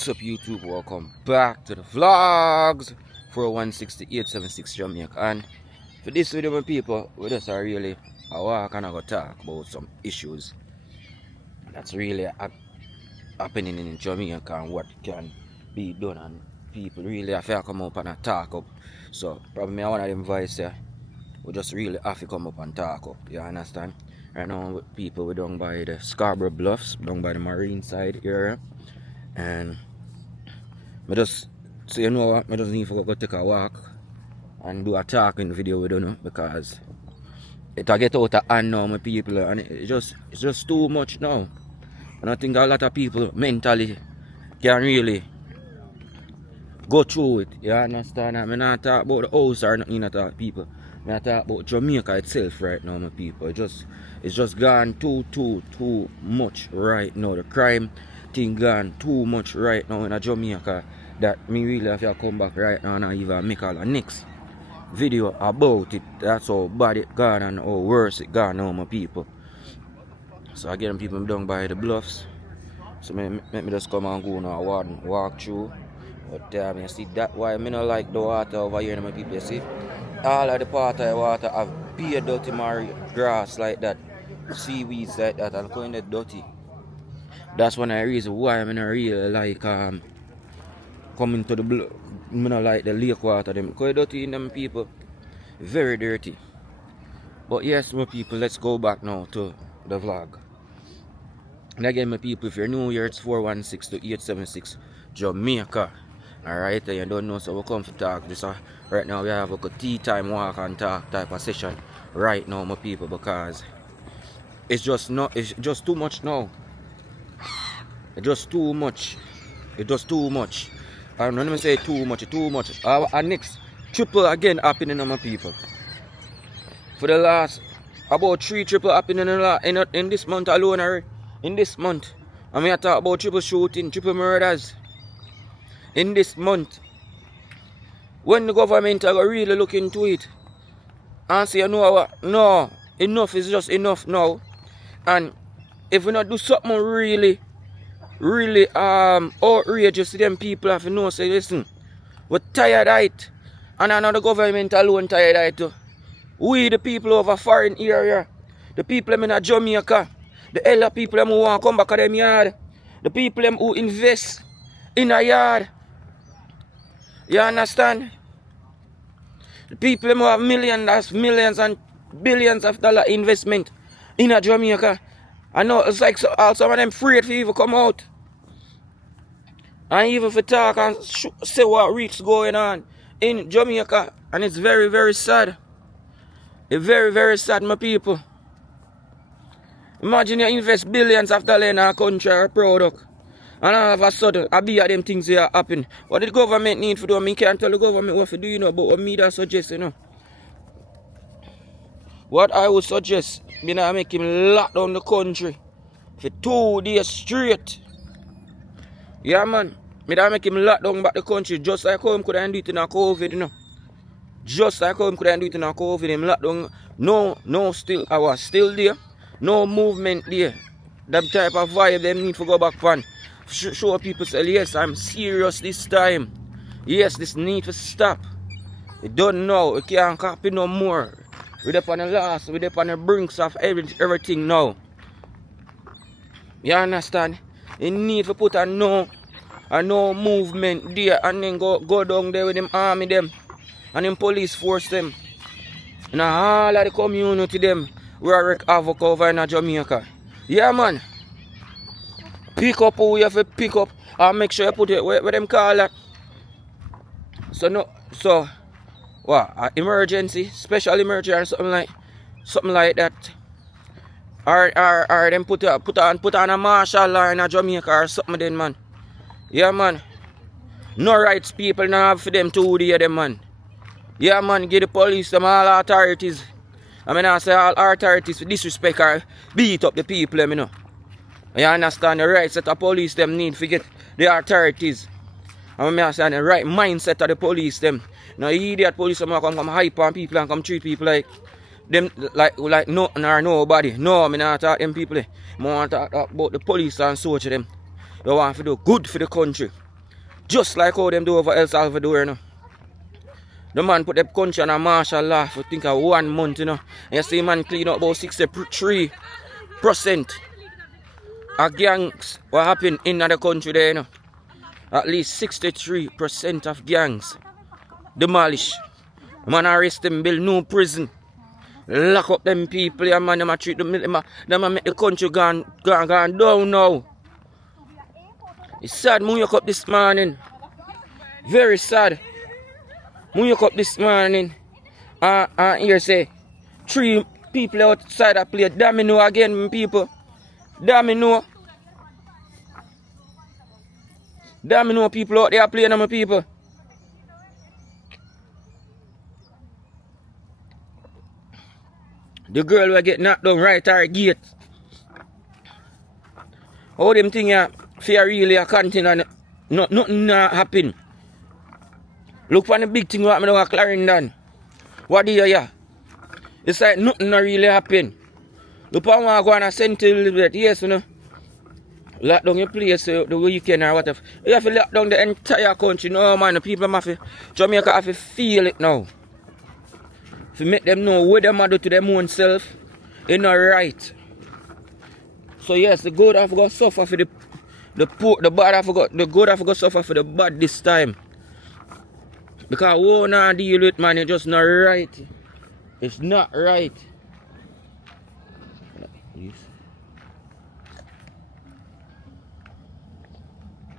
What's up YouTube? Welcome back to the vlogs 416-876 Jamaica. And for this video my people, we just are really I walk and I go talk about some issues that's really happening in Jamaica and what can be done, and people really have to come up and talk up. So probably one of them voice there, we just really have to come up and talk up, you understand? Right now people we're down by the Scarboro Bluffs, down by the marine side area. And I just, so you know what, I just need to go take a walk and do a talking video with you, because it'll get out of hand now, my people, and it's just too much now. And I think a lot of people mentally can really go through it, you understand? I'm not talking about the house or nothing at all, people. I'm talking about Jamaica itself right now, my people. It's just gone too much right now. The crime thing gone too much right now in Jamaica, that me really have to come back right now and even make a next video about it. That's how bad it gone and how worse it gone now, my people. So again, people, I'm down by the bluffs. So let me just come and go now walk through. But you see that why I don't like the water over here, my people. You see, all of the part of the water have bare dirty grass like that, seaweeds like that, and kind of dirty. That's one of the reasons why I don't really like coming to the I don't like the lake water. Them quite dirty in them, people. Very dirty. But yes, my people, let's go back now to the vlog. And again, my people, if you're new here, it's 416-876 Jamaica. Alright, and you don't know, so we'll come to talk this. Right now we have a good tea time walk and talk type of session right now, my people, because it's just too much now. It's just too much. It's just too much. I'm not even say too much. Our next triple again happening on my people. For the last about 3 triple happening in this month alone. Already. In this month, I mean I talk about triple shooting, triple murders. In this month, when the government are really look into it and say, you know what, no, enough is just enough now. And if we not do something really outrageous to them, people have to know, say, listen, we're tired of it. And I know the government alone tired of it too. We the people over foreign area, the people in Jamaica, the elder people who want to come back to them yard, the people who invest in a yard. You understand? The people who have millions and billions of dollar investment in a Jamaica. I know it's like all some of them afraid to even come out. And even for talk and say what reach going on in Jamaica. And it's very, very sad. It's very, very sad, my people. Imagine you invest billions of dollars in a country or a product, and all of a sudden, I be at them things here happen. What the government need to do, I mean, can't tell the government what to do, you know, but what me that suggest, you know. What I would suggest, me not make him lock down the country for 2 days straight. Yeah, man. Me not make him lock down back the country just like how him could do it in a COVID, you know. Just like how him could do it in a COVID, him lock down. No, still, I was still there. No movement there. That type of vibe them need to go back on. Show people say, yes, I'm serious this time. Yes, this need to stop. You don't know, it can't copy no more. We're up on the last, we're up on the brinks of everything now. You understand? You need to put a no movement there, and then go down there with them army them and them police force them. And all of the community them we are wreak havoc over in Jamaica. Yeah, man. Pick up who you have to pick up and make sure you put it where them call that. So what? Emergency, special emergency or something like that. Or them put on a martial law in Jamaica or something then, man. Yeah, man. No rights people now have for them to do them, man. Yeah, man, give the police them all authorities. I mean, I say all authorities for disrespect or beat up the people, you know. You understand the rights that the police them need to get the authorities. I mean, I say the right mindset of the police them. Now, idiot police them come hype on people and come treat people like them like nothing or nobody. No, I mean, I talk them people. I want to talk about the police and soldier them. They want to do good for the country. Just like how them do over El Salvador, you know. The man put the country on a martial law for think of 1 month, you know. And you see man clean up about 63% of gangs what happened in the country there, you know. At least 63% of gangs demolish. Man arrest them, build new prison. Lock up them people, yeah, man, them treat them, them make the country gone down now. It's sad, we woke up this morning. Very sad. We woke up this morning and here say 3 people outside that play domino again, people. Domino. Domino people out there playing them people. The girl will get knocked down right at her gate. How them thing here fear really a continent, nothing happen. Look for the big thing what me down at Clarendon. What do you hear? It's like nothing really happen. Look for one go on a Central, yes, you know. Lock down your place the weekend or whatever. You have to lock down the entire country. No man, the people have to, Jamaica have to feel it now. To make them know what them do to them own self, it's not right. So yes, the good have got suffer for the poor, the bad have got, the good have got suffer for the bad this time. Because we won't deal with man, it's just not right. It's not right.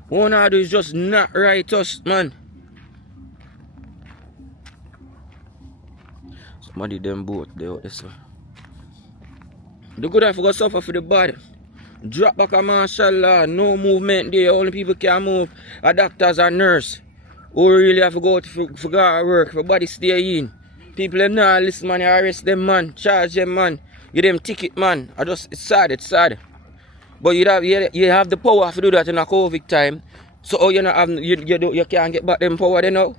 What we do is just not right, us man. Somebody them both there out this way. The good have got suffer for the bad. Drop back a martial law, no movement there, only people can move are doctors and nurse. Who really have to go for go work, for body stay in. People them not listen man, you arrest them man, charge them man, give them ticket man. It's sad. But you have the power to do that in a COVID time. So you not have you can't get back them power there now.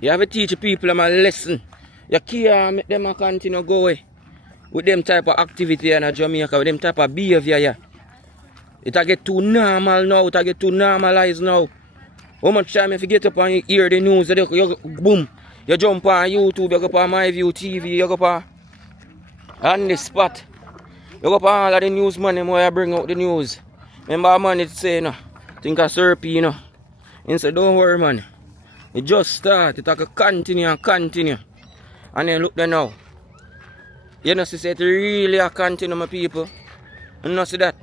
You have to teach people them a lesson. You can't make them continue go away with them type of activity in Jamaica, with them type of behavior here. It'll get too normal now, it'll get too normalized now. How much time if you get up and you hear the news, you boom, you jump on YouTube, you go on MyView TV, you go on the spot. You go on all of the news money where you bring out the news. Remember man it say think of Serpy, you know. And say don't worry man. It just start, it will continue and continue. And then look there now. You know, see it really a continue, my people. You know, see that.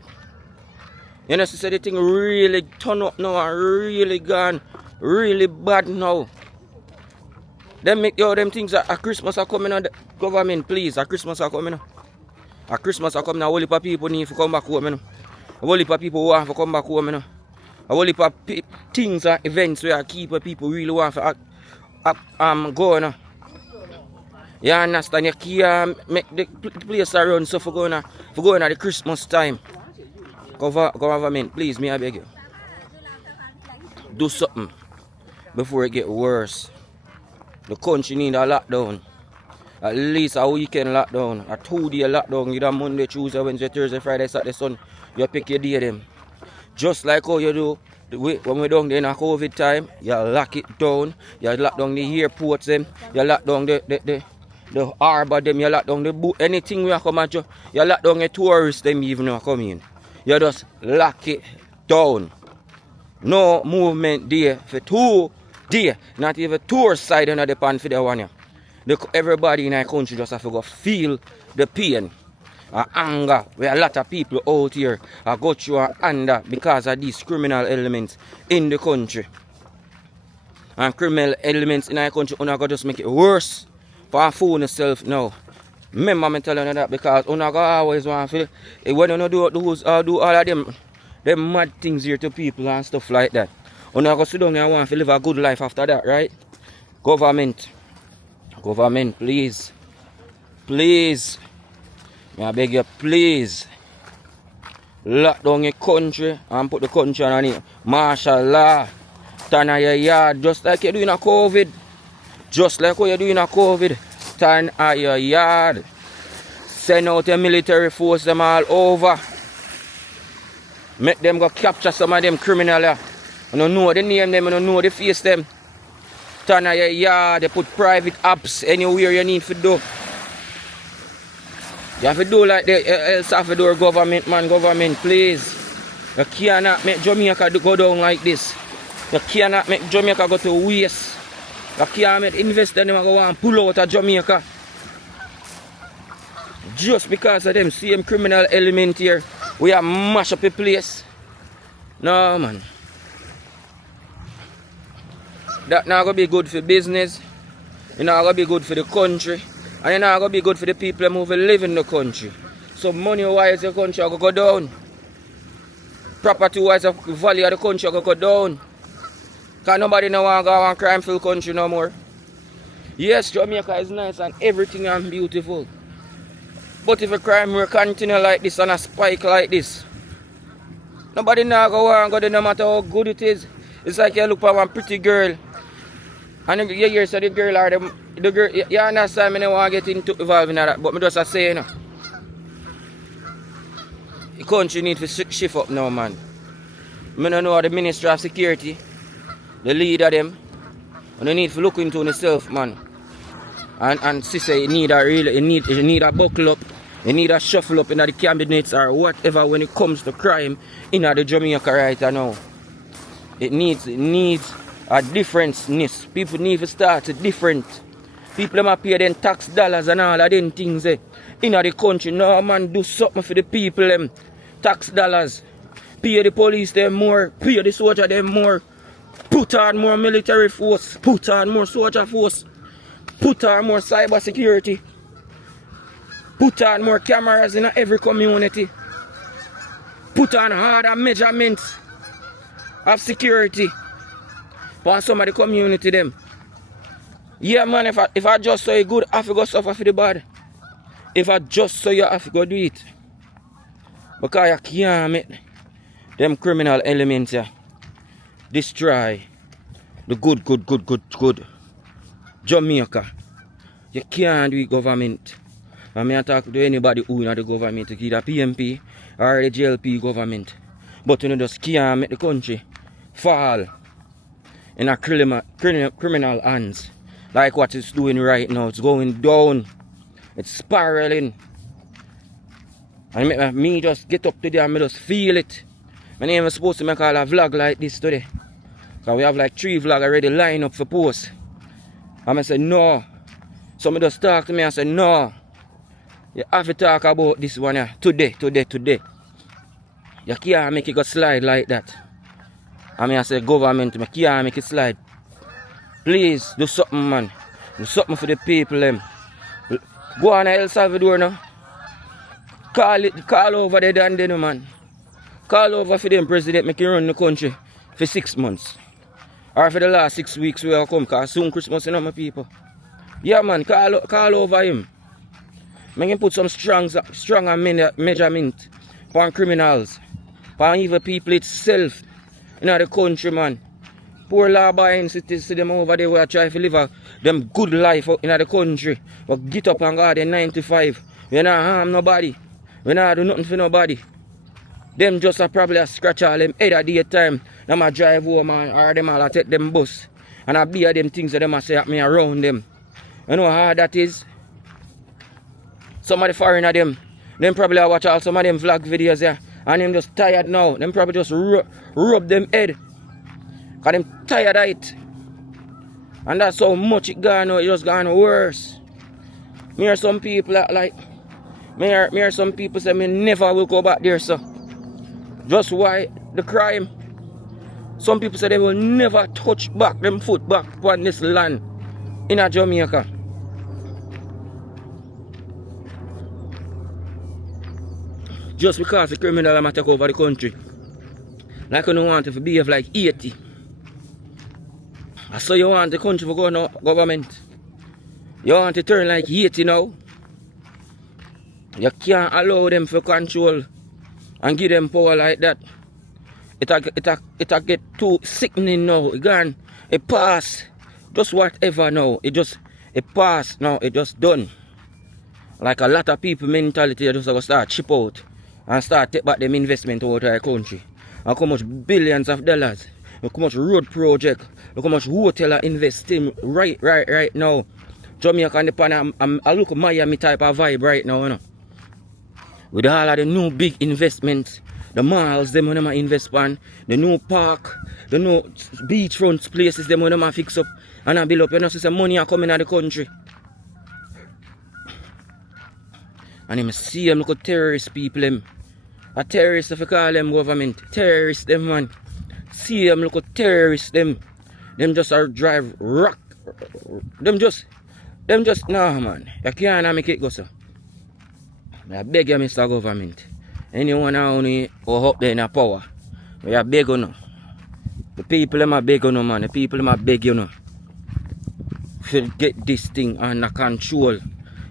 You know, see the thing really turn up now and really gone, really bad now. Them make them things at Christmas are coming on the government, please. At Christmas are coming. At Christmas are coming. A whole heap of people need to come back home. A whole heap of people want to come back home. A whole heap of things and events where keep people really want to go. You understand? You can't make the place around so for going at the Christmas time. Government, please, me I beg you. Do something before it get worse. The country need a lockdown. At least a weekend lockdown. A 2-day lockdown. You do Monday, Tuesday, Wednesday, Thursday, Friday, Saturday, Sunday. You pick your day them. Just like how you do when we down there in a COVID time. You lock it down. You lock down the airports them. You lock down the harbour them. You lock down the boat. Anything we come at you. You lock down the tourists them even come in. You just lock it down. No movement there for 2 days. Not even tour side on the pan for the one here. Everybody in our country just have to go feel the pain and anger where a lot of people out here are go through and under because of these criminal elements in the country. And criminal elements in our country are going to just make it worse for fool yourself now. Remember me telling you that because you always want to feel when you do all of them mad things here to people and stuff like that. You go sit down and want to live a good life after that, right? Government, please. Please. I beg you, please. Lock down your country and put the country on it. Martial law. Turn on your yard just like you do in a COVID. Just like what you do in a COVID. Turn at your yard. Send out your military force them all over. Make them go capture some of them criminal. I don't know the name them, I don't know the face them. Turn on your yard, they put private apps anywhere you need to do. You have to do like the El Salvador government, man, government, please. You cannot make Jamaica go down like this. You cannot make Jamaica go to waste. You can't make investors go and pull out of Jamaica. Just because of them same criminal element here, we have mash up the place. No, man. That not gonna be good for business. It's not gonna be good for the country. And it's not gonna be good for the people who live in the country. So money wise the country will go down. Property wise the value of the country will go down. Because nobody no want to go and crime filled country no more. Yes, Jamaica is nice and everything and beautiful. But if a crime will continue like this and a spike like this, nobody now go and go there no matter how good it is. It's like you look for one pretty girl and you hear so the girl or the girl, you understand me, I don't want to get involved in that, but I just say, you know, the country need to shift up now, man. I don't know the Ministry of Security, the leader them, and they need to look into themselves, man. And see say you need a buckle up, you need a shuffle up in the cabinets or whatever when it comes to crime in the Jamaica right now. It needs a differenceness. People need to start different. People them pay them tax dollars and all of them things in the country. No man, do something for the people them. Tax dollars. Pay the police them more, pay the soldier them more. Put on more military force, put on more soldier force, put on more cyber security, put on more cameras in every community, put on harder measurements of security for some of the community them. Yeah man, if I just saw you good, I have to go suffer for the bad. If I just saw you, I have to go do it. Because you can't make them criminal elements here destroy the good Jamaica. You can't do it, government. I mean, I talk to anybody who in the government, either PMP or the JLP government. But you know, just can't make the country fall in a criminal hands. Like what it's doing right now. It's going down. It's spiraling. And me just get up today and me just feel it. My name is supposed to make all a vlog like this today. So we have like 3 vlogs already lined up for post. And I said no. Somebody just talk to me and say no. You have to talk about this one here today. You can't make it go slide like that. I say government, you can't make it slide. Please do something, man. Do something for the people them. Go on to El Salvador now. Call over there and then, man. Call over for them president, make you run the country for 6 months. Or for the last 6 weeks we will come, because soon Christmas, you know, my people. Yeah, man, call over him. Make him put some strong measurement for criminals, for evil people itself in the country, man. Poor law-abiding citizens, see them over there who are trying to live them good life out in the country. But get up and go at 95. We not harm nobody. We not do nothing for nobody. Them just probably scratch all them head at the time. Them a drive home or them all take them bus. And I be them things that them a say at me around them. You know how hard that is? Some of the foreigner them probably watch all some of them vlog videos here. And them just tired now. Them probably just rub them head. Because them tired of it. And that's how much it gone now. It just gone worse. Me hear some people me hear some people say me never will go back there, so. Just why the crime. Some people say they will never touch back them foot back on this land in a Jamaica. Just because the criminal might take over the country. Like you don't want to behave like 80. So you want the country to go now, government. You want to turn like 80 now. You can't allow them to control and give them power like that. It get too sickening now. It gone. It pass. Just whatever now. It pass now. It just done. Like a lot of people mentality just gonna start chip out. and start take back them investment out of the country. And how much billions of dollars, look how much road project, look how much hotel are investing right now. Jamaica and the pan I look Miami type of vibe right now, you know. With all of the new big investments, the malls them when them invest on, the new park, the new beachfront places them when them fix up and I build up, you know, so some money are coming out of the country. And them see them look terrorist people them. A terrorist if you call them government. Terrorists them man. See them look terrorists them. Them just are drive rock. Them just nah man. You can't make it go so. I beg you Mr. Government. Anyone who up there in a power. I beg you no. The people them a beg you no man. The people them a beg you no. To get this thing under control.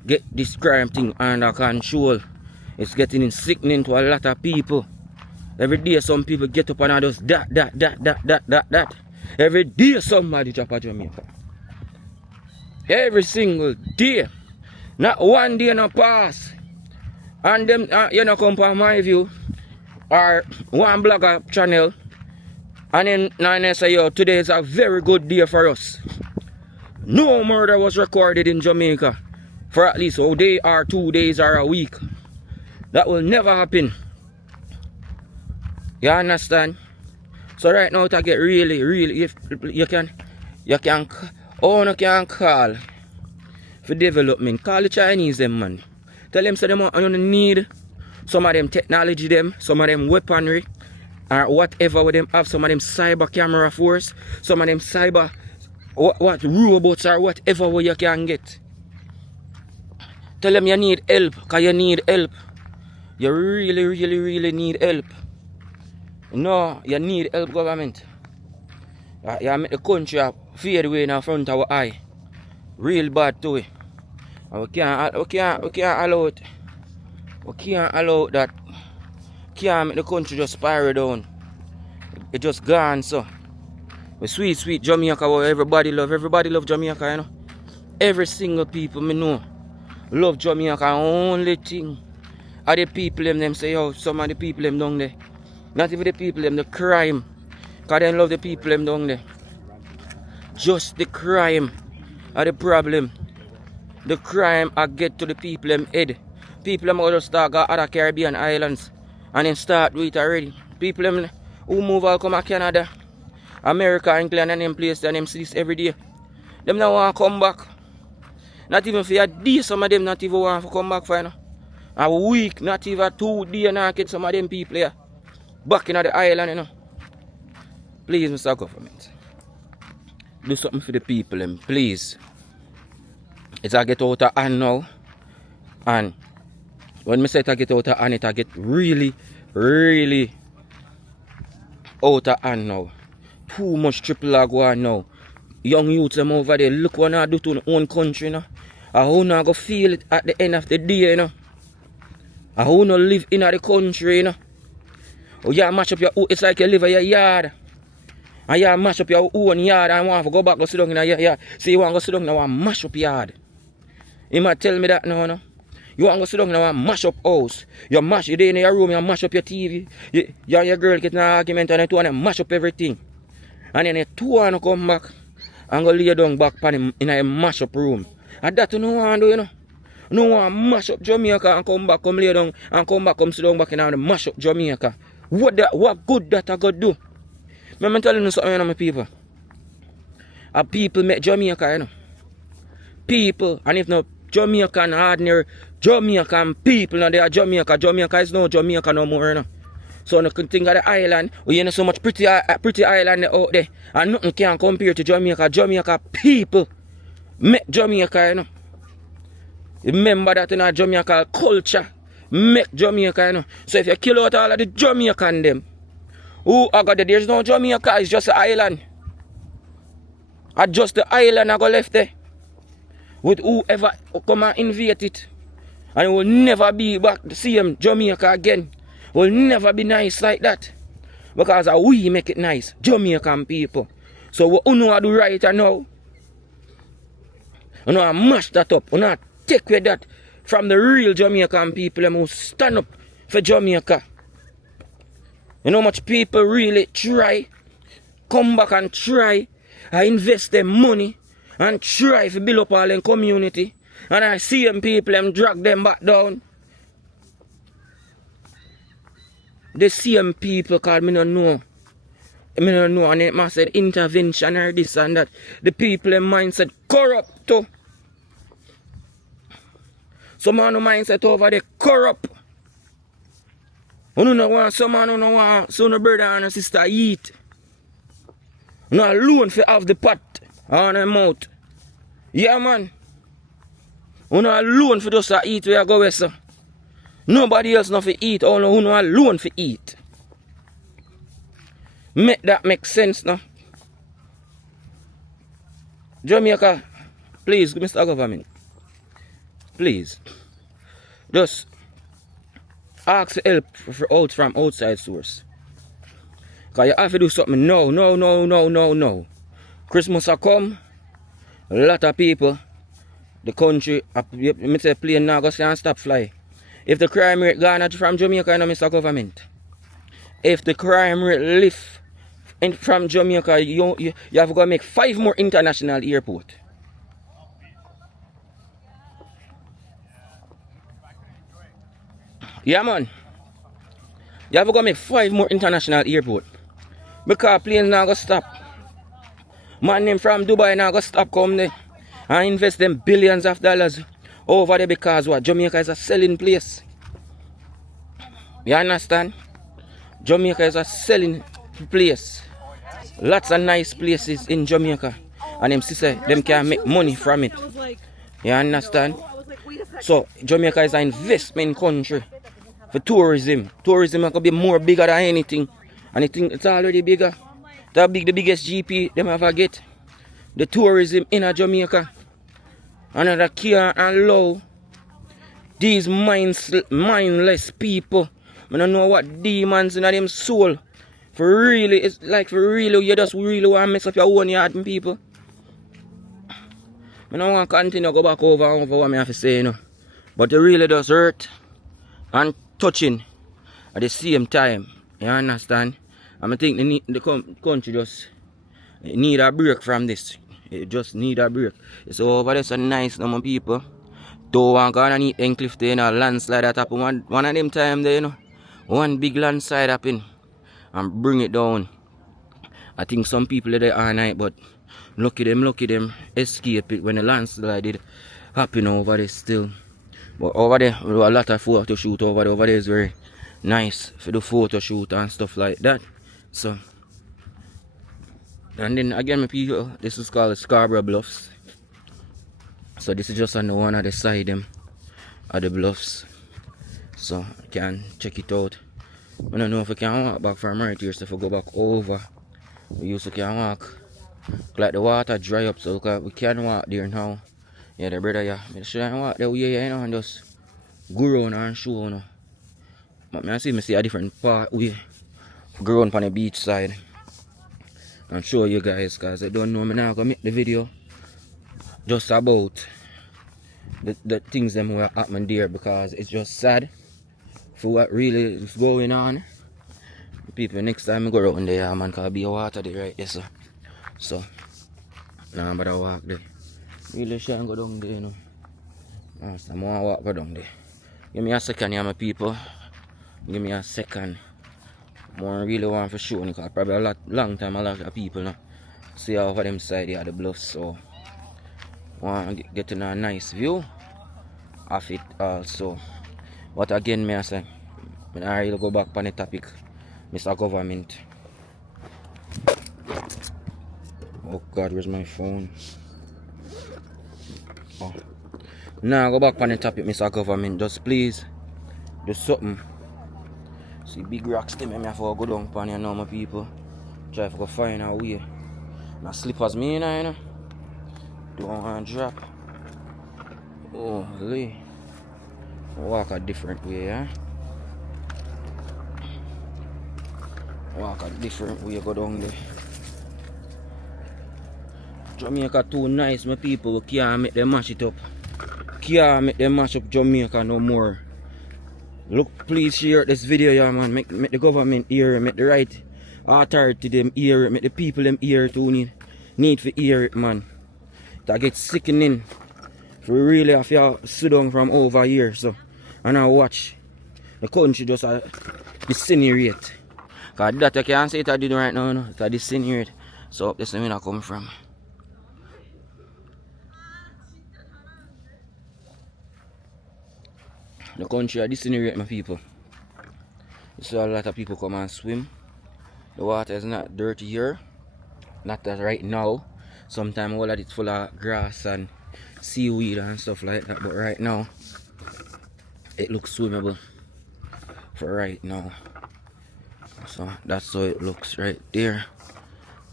Get this crime thing under control. It's getting sickening to a lot of people. Every day some people get up and just that. Every day somebody drop a Jamaica. Every single day. Not one day no pass. And them, you know, come from my view, or one blogger channel, and then they say, yo, today is a very good day for us. No murder was recorded in Jamaica for at least a day or 2 days or a week. That will never happen. You understand? So right now to get really, if you can call for development, call the Chinese them man. Tell them so them need some of them technology them, some of them weaponry, or whatever with them have, some of them cyber camera force, some of them cyber what robots or whatever way you can get. Tell them you need help, because you need help. You really need help. No, you need help, government. You make the country fade away in front of our eye. Real bad to it. And we can't allow it. We can't allow that. Can't make the country just spiral down. It just gone so. The sweet Jamaica where everybody love Jamaica, you know. Every single people me know love Jamaica. Only thing are the people them say, oh, some of the people them down there. Not even the people them, the crime. Because they love the people them down there. Just the crime are the problem. The crime I get to the people them head. People them just start go other Caribbean islands and then start do it already. People them who move all come to Canada, America, England and them place and them see this every day. Them not want to come back. Not even for a day some of them not even want to come back for, you know. A week, not even 2 days now get some of them people here. Back in the island, you know. Please, Mr. Government. Do something for the people them, please. It's a get out of hand now. And when I say it get out of hand, it get really out of hand now. Too much triple are going now. Young youths them over there, look what I do to their own country, you know. And how not go feel it at the end of the day, you know. And how not live in the country, you know. Oh, you mash up your own, it's like you live in your yard. And you mash up your own yard and want to go back, go sit down in your yard. See, you want to go sit down now and mash up your yard. You might tell me that now, no? You want to go sit down now and mash up house. You day in your room, you mash up your TV. You and your girl get in an argument and you two want to mash up everything. And then you two want to come back and go lay down back in a mash up room. And that you don't want to do, you know. You don't want to mash up Jamaica and come back, come lay down and come back, come sit down back in and mash up Jamaica. What good that I got do? I'm telling you something, you know, my people. People make Jamaica, you know. People, and if not Jamaican ordinary Jamaican people, now they are Jamaica. Jamaica is no Jamaica no more, you know. So you can think of the island, we know so much pretty island out there, and nothing can compare to Jamaica. Jamaica people make Jamaica, you know. Remember that in our Jamaica culture, make Jamaica, you know. So if you kill out all of the Jamaican them, who I got there, there's no Jamaica, it's just an island. And just the island I got left there. With whoever come and invade it. And it will never be back the same Jamaica again. It will never be nice like that. Because we make it nice, Jamaican people. So what you know do right now, you know mash that up, you know take with that from the real Jamaican people who stand up for Jamaica. You know how much people really try, come back and try, invest their money and try to build up all in community. And I see them people, them drag them back down. The same people called me don't know. Me don't know, and it must say intervention or this and that. The people in mindset corrupt too. Some man no mindset over there corrupt. You don't want someone who don't want son brother and sister eat. You not alone for have the pot on their mouth. Yeah man. You not alone for just eat where you go with so. Nobody else not for eat, only who not alone for eat. Make that make sense now. Jamaica, please, Mr. Government. Please. Just ask for help from outside source. Because you have to do something now. No. Christmas will come. A lot of people, the country, I say plane now can't stop fly. If the crime rate gone from Jamaica, Mr. Government. If the crime rate lift from Jamaica, you have got to make 5 more international airports. Yeah man. You have got to make 5 more international airports. Because planes now go stop. Man them from Dubai now go stop come there and invest them billions of dollars over there because what? Jamaica is a selling place. You understand? Jamaica is a selling place. Lots of nice places in Jamaica. And them sister, them can make money from it. You understand? So Jamaica is an investment country for tourism. Tourism can be more bigger than anything. And I think it's already bigger. The biggest GP them ever get. The tourism in Jamaica. Another care and allow these mindless people. I don't know what demons in them soul. For really, it's like for real, you just really want to mess up your own yard, people. I don't want to continue to go back over what I have to say, you know. But it really does hurt and touching at the same time. You understand? And I think the country just need a break from this. It just need a break. So over there, so nice number of people. Don't want to go and eat Cliff there, you know, landslide that happen. One of them time there, you know. One big landslide happen and bring it down. I think some people are there all night, but lucky them escape it when the landslide did happen over there still. But over there, we do a lot of photo shoot over there. Over there is very nice for the photo shoot and stuff like that. So, and then again, my people, this is called Scarboro Bluffs. So this is just on the one of the side them of the bluffs. So you can check it out. I don't know if we can walk back from right here, so if we go back over, we used to can walk. Like the water dry up, so we can walk there now. Yeah, the brother, yeah. I should walk there, you know, and just go around and show, you know. But I see a different part we go around on the beach side and show you guys, because I don't know, I'm not going to make the video just about the things that were happening there, because it's just sad for what really is going on. People, next time I go around there, man, because be a water there right there, so nah, but I walk there. Really shouldn't go down there, you know. I'm going to walk go down there. Give me a second here, my people. Give me a second. I really want to show you, because probably a long time a lot of people now see over them side here, the bluffs, so I want to get a nice view of it also. But again, I say, I really go back on the topic, Mr. Government. Oh God, where's my phone? Oh. Now go back on the topic, Mr. Government. Just please do something. See big rocks them, I have to go down on you now, my people. Try to go find a way. Now slippers me, you know. Don't want to drop. Holy. Walk a different way, yeah. Walk a different way, go down there. Jamaica too nice, my people. We can't make them mash it up. Can't make them mash up Jamaica no more. Look, please share this video, yeah, man. Make the government hear, make the right authority them hear, make the people them hear too need to hear it, man. That get sickening. We really have to sit down from over here, so and I watch the country just disintegrate. Cause that I can't say it I did right now, no. It's a disintegrate. So this is where I come from. The country are disintegrate, my people. So a lot of people come and swim. The water is not dirty here. Not that right now. Sometimes all of it's full of grass and seaweed and stuff like that. But right now, it looks swimmable. For right now. So that's how it looks right there.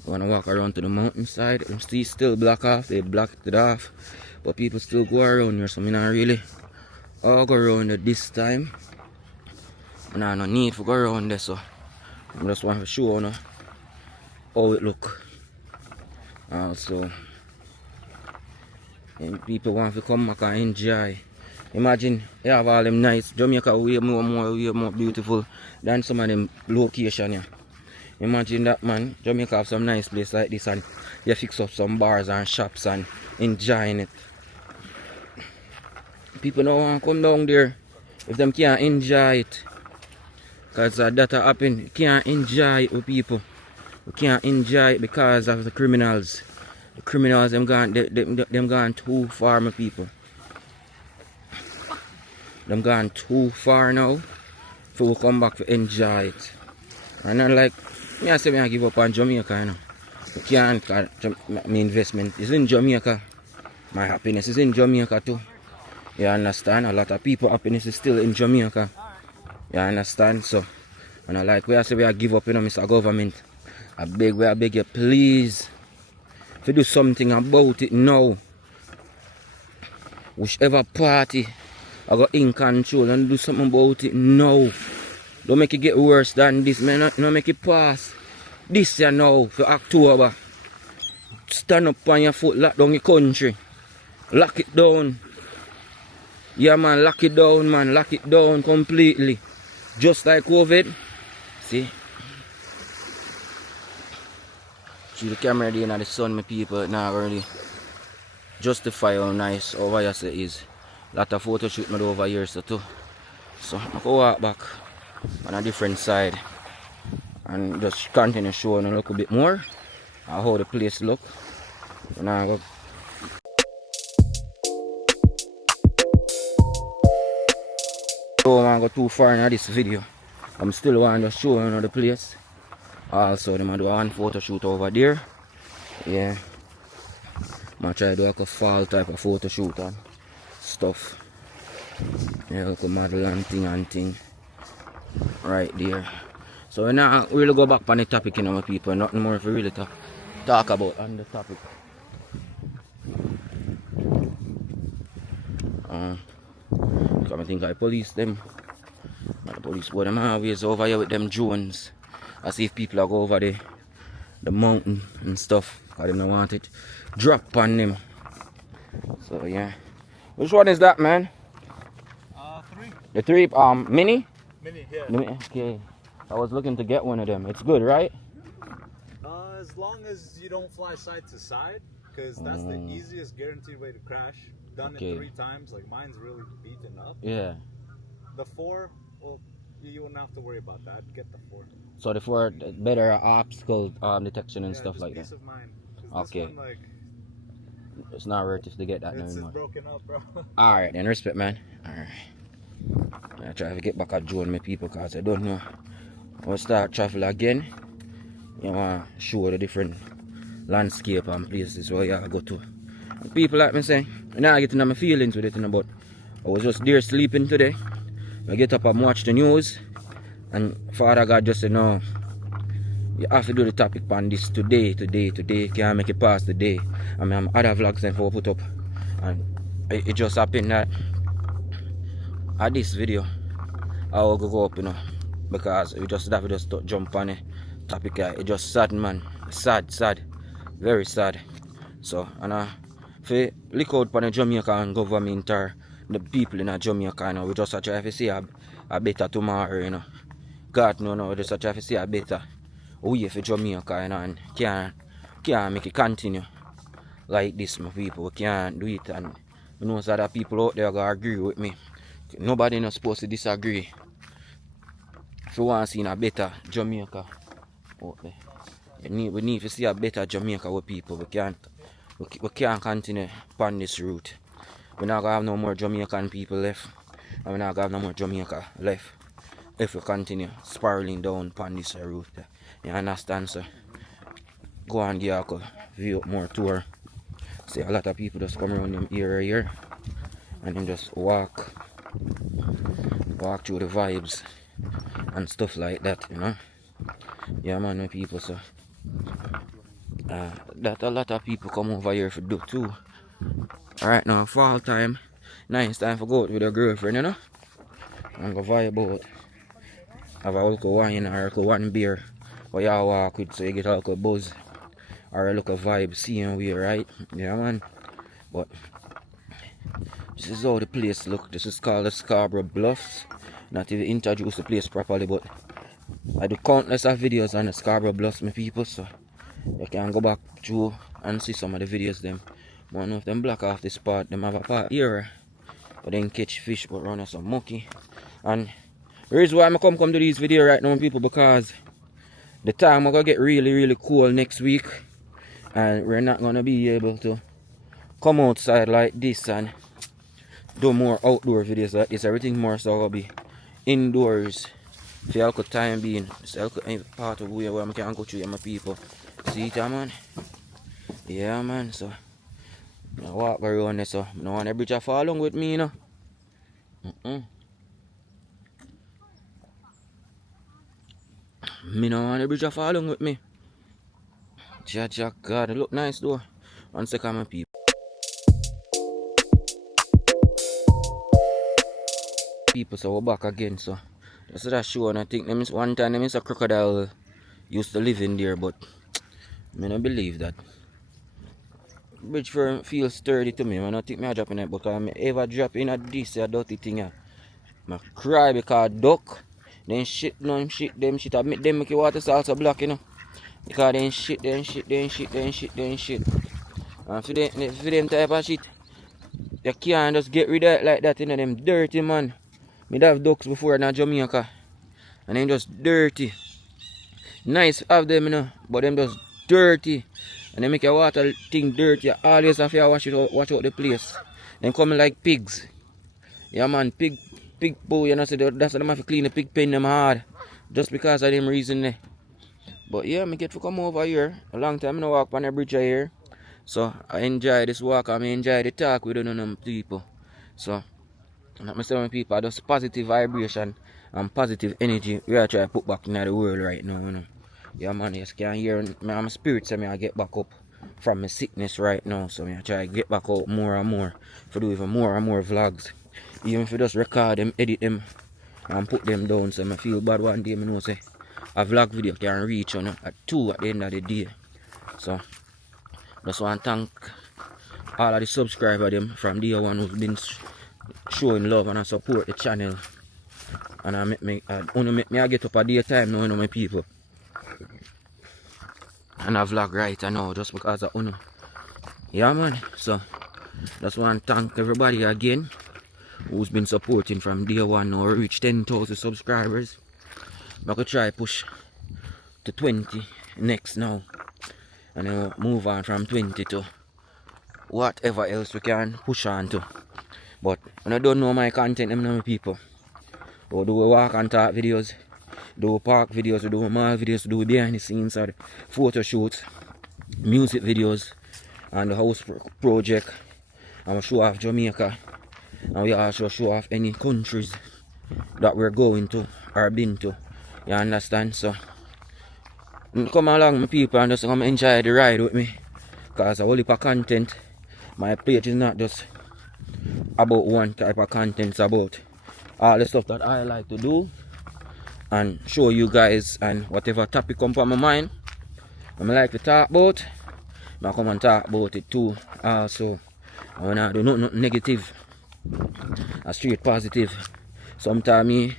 Wanna walk around to the mountainside. Them still block off. They blocked it off. But people still go around here. So I'm not really go around it this time. Nah, no need for go around there, so I just want to show you how it look. Also, and people want to come back and enjoy. Imagine you have all them nice Jamaica way more beautiful than some of them location here. Imagine that, man. Jamaica have some nice place like this and you fix up some bars and shops and enjoying it. People don't want to come down there if them can't enjoy it. Because that happen, you can't enjoy it with people. You can't enjoy it because of the criminals. The criminals, them gone too far, my people. Them gone too far now. So we come back to enjoy it. And not like, I say I give up on Jamaica, you know. You can't, because my investment is in Jamaica. My happiness is in Jamaica too. You understand? A lot of people happiness is still in Jamaica. You understand? So, and I like where I say we give up, you know, Mr. Government. I beg you, please, if you do something about it now. Whichever party I got in control and do something about it now. Don't make it get worse than this, man. No make it pass. This year now for October. Stand up on your foot, lock down the country. Lock it down. Yeah, man, lock it down, man. Lock it down completely. Just like COVID. See? See the camera there in the sun, my people. Now already justify how nice over here say is. Lot of photo shoot me over here so too. So I go walk back on a different side and just continue showing a little bit more how the place look. And I go. Don't want to go too far in this video. I'm still want to show you the place. Also, I'm going to do one photo shoot over there. Yeah. I'm going to try to do like a fall type of photo shoot and stuff. Yeah, like a model and thing. Right there. So we're not really go back on the topic, you know, my people. Nothing more if we really talk about on the topic. I think I police them. The police boy them always over here with them drones. I see if people are go over the mountain and stuff. I don't want it drop on them. So yeah. Which one is that, man? 3. The 3 mini? Mini, yeah. Okay. I was looking to get one of them. It's good, right? As long as you don't fly side to side, because that's the easiest guaranteed way to crash. Done it 3 times, like mine's really beaten up. Yeah. The 4, well, you won't have to worry about that. Get the 4. So the 4 better obstacle detection and stuff like peace that. of mind. Okay. This one, like, it's not worth it to get that it's anymore. broken up, bro. Alright, then respect, man. Alright. I try to get back at Joe and my people because I don't know. I'll start travel again. You want to show the different landscape and places where you go to. And people like me say, I'm not getting my feelings with it, but I was just there sleeping today. I get up and watch the news. And Father God just said, no, you have to do the topic on this today. Can't make it past the day. I mean, I'm other vlogs that I put up. And it just happened that at this video, I will go up, you know. Because we just have to just jump on it. Topic, it just sad, man. Sad. Very sad. So, and if you look out for the Jamaican government or the people in Jamaica, we just try to see a a better tomorrow, you know. God no, just try to see a better way for Jamaica, you know, and can't make it continue like this, my people. We can't do it, and you know so that people out there gonna agree with me. Nobody not supposed to disagree. If you want to see a better Jamaica out there, we need to see a better Jamaica with people. We can't continue on this route. We're not gonna have no more Jamaican people left, and we're not gonna have no more Jamaica left if we continue spiraling down on this route. You understand, sir? Go and give a view up more tour. See a lot of people just come around them area here and then just walk through the vibes and stuff like that, you know. Yeah man, my people, so that a lot of people come over here for do too. Alright now, fall time, nice time for go out with your girlfriend, you know, and go vibe out. Have a little wine or a one beer for you walk with, so you get a little buzz or a little vibe, seeing we, right? Yeah man. But this is how the place look. This is called the Scarboro Bluffs. Not even introduce the place properly, but I do countless of videos on the Scarboro Bluffs, my people, so you can go back through and see some of the videos them. One of them block off this part, them have a part here, but then catch fish, but run some monkey. And the reason why I come to these videos right now, people, because the time we're gonna get really cool next week, and we're not gonna be able to come outside like this and do more outdoor videos like this. Everything more so gonna be indoors for a time being. It's a part of where I can go through my people. See it, man? Yeah, man. So I walk around there, so I don't want the bridge to fall along with me, you know. Me don't want the bridge to fall along with me. Jack, God, it look nice though. 1 second, my people. So we're back again, so that's that show, and I think one time a crocodile used to live in there, but I don't believe that. Bridge firm feels sturdy to me. I don't think I drop in it, but I ever drop in at this dirty thing. I cry because duck, then shit, them shit, I make them make the water salsa black, you know. Because then shit. And for them type of shit, you can't just get rid of it like that, you know, them dirty, man. Me have ducks before in Jamaica, and them just dirty. Nice have them, you know, but them just dirty. And they make your water thing dirty. You always have to watch out the place. Them coming like pigs. Yeah man, pig poo, you know, so that's why them have to clean the pig pen them hard. Just because of them reason there. But yeah, me get to come over here. A long time I don't walk on the bridge here. So I enjoy this walk, I enjoy the talk with them people. So like I say, people, just positive vibration and positive energy we are trying to put back in the world right now, you know. Yeah man, you can hear my spirit say me I get back up from my sickness right now. So I try to get back out more and more for do even more and more vlogs. Even if you just record them, edit them and put them down, so I feel bad one day I know say a vlog video can reach, you know, at 2 at the end of the day. So just want to thank all of the subscribers them from day one who've been showing love and support the channel. And I make me I get up a daytime now, you know, my people. And I vlog right now just because of Uno. Yeah man, so just want to thank everybody again who's been supporting from day one now. We reach 10,000 subscribers. I could try push to 20 next now, and then we'll move on from 20 to whatever else we can push on to. But when I don't know my content, them know my people. We'll do walk and talk videos, do park videos, do mall videos, do behind the scenes or photo shoots, music videos, and the house project. And we'll show off Jamaica, and we also show off any countries that we're going to or been to. You understand? So come along, my people, and just come enjoy the ride with me. Because a whole heap of content. My page is not just about one type of content, it's about all the stuff that I like to do and show you guys, and whatever topic come from my mind I like to talk about, I come and talk about it too. Also, I wanna do nothing negative, a straight positive. Sometimes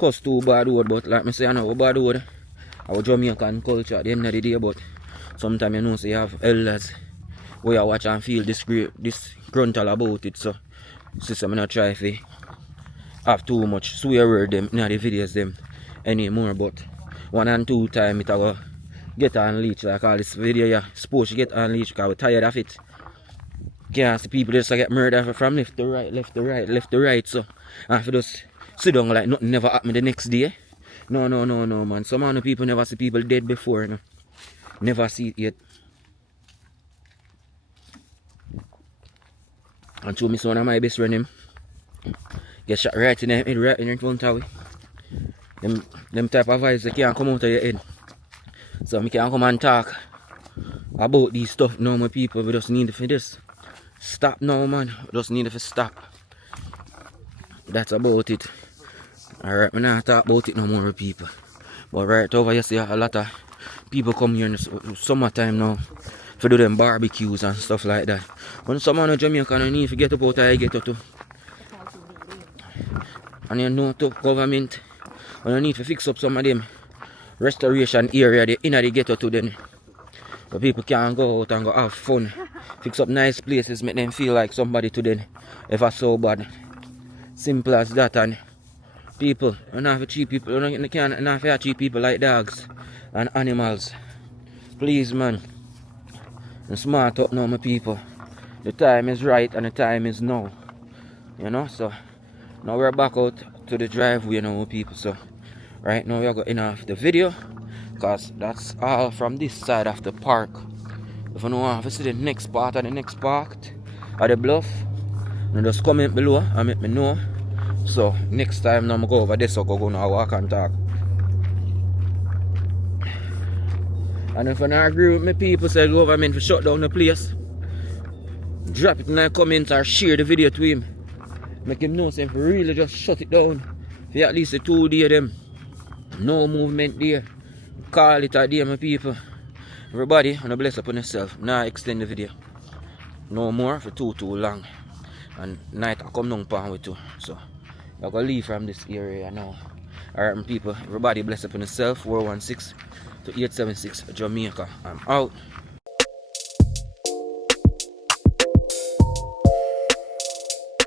cuss too bad word, but like me say, I know bad word. Our Jamaican culture at the end of the day, but sometimes you know say you have elders where you watch and feel disgruntled about it. So sister, I'm not try to have too much swear word them in the videos them anymore, but 1 and 2 times it will get unleashed like all this video yeah, supposed to get unleashed because we're tired of it. Can't see people just get murdered from left to right, left to right, left to right. So and if you just sit down like nothing never happened the next day. No man. Some of the people never see people dead before, you know. Never see it yet. And show me one of my best friend him get shot right in the head, right in front of we. Them type of vibes that can't come out of your head. So we can't come and talk about these stuff now, my people. We just need to just stop now, man. We just need to stop. That's about it. Alright, we not talk about it no more, people. But right over you see a lot of people come here in the summertime now to do them barbecues and stuff like that. When someone in Jamaica you need to get up out of get up to. And you know to government and you need to fix up some of them restoration area the inner the ghetto to them. But people can go out and go have fun. Fix up nice places, make them feel like somebody to them if it's so bad. Simple as that. And people, you not have to treat people, you can't have to treat people like dogs and animals. Please man. And smart up now my people. The time is right and the time is now. You know, so now we're back out to the driveway now people. So right now we're going off the video because that's all from this side of the park. If you want to see the next part of the next park of the bluff, you just comment below and let me know. So next time now I'm go over this so go now walk and talk. And if you don't agree with me people say the government to shut down the place, drop it in the comments or share the video to him. Make him know say if you really just shut it down for at least a 2 days them. No movement there. Call it a day my people. Everybody and bless upon yourself. Now extend the video. No more for too long. And night I come down pan with you. So I'm gonna leave from this area now. Alright my people, everybody bless upon yourself. 416 to 876 Jamaica. I'm out.